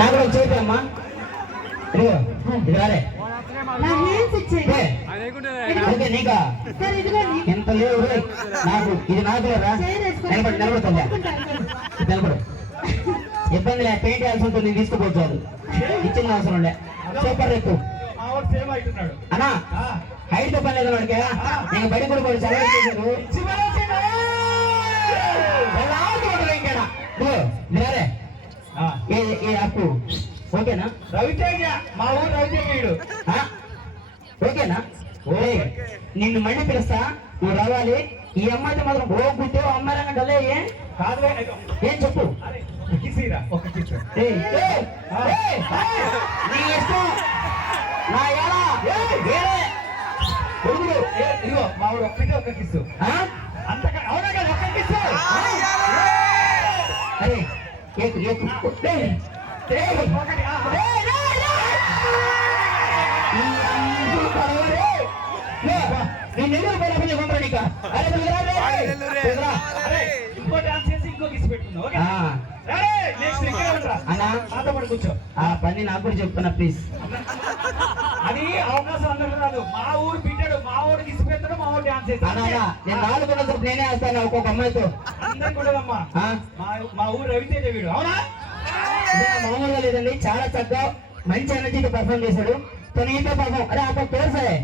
నాకు కూడా చేద్దామా ఇదిగో ఇది రాలే ఓకే నీకా ఎంత లేవు నాకు ఇది నాకు లేదా నిలబడుతుందా నిలబడు ఇబ్బంది లే పెయింట్ వేయాల్సి ఉంటుంది నేను తీసుకుపోవచ్చు ఇచ్చిన అవసరం లే సూపర్ ఎక్కువ అన్నా హైట్ తో పని లేదు వాడికి నేను బయట కూడా పోయి చదివేసాడు ఏ అప్పు ఓకేనా రవితేజ మా ఊరు రవితేజ ఓకేనా నిన్ను మళ్ళీ పిలుస్తా నువ్వు రావాలి ఈ అమ్మాయితో మాత్రం ఓ గుడ్డే అమ్మాయి డలే కాదు ఏం చెప్పు ఒక కిస్ నీ ఇష్టం నా ఎలా ఇదిగో మా ఊరు ఒక్కటే ఒక కిస్సు అంతగా అవునా కదా ఒక్క కిస్సు అరే ఇంకో డాన్స్ చేసి ఇంకో కిస్ పెట్టుకుందాం కూర్చో ఆ పని నాకు కూడా చెప్తున్నా ప్లీజ్ అది అవకాశం అందరూ రాదు మా ఊరు బిడ్డడు మా ఊరు కిస్ పెడతాడు మా ఊరు డాన్స్ చేస్తాడు నేను నాలుగు నేనే వేస్తాను ఒక్కొక్క అమ్మాయితో అందరు కూడా అమ్మా మా ఊరు రవితేజ వీడు అవునా మామూలుగా లేదండి చాలా చక్కగా మంచి ఎనర్జీతో పర్ఫార్మ్ చేశాడు తను ఏంటో పాపం అరే అక్కడ పేరు సరే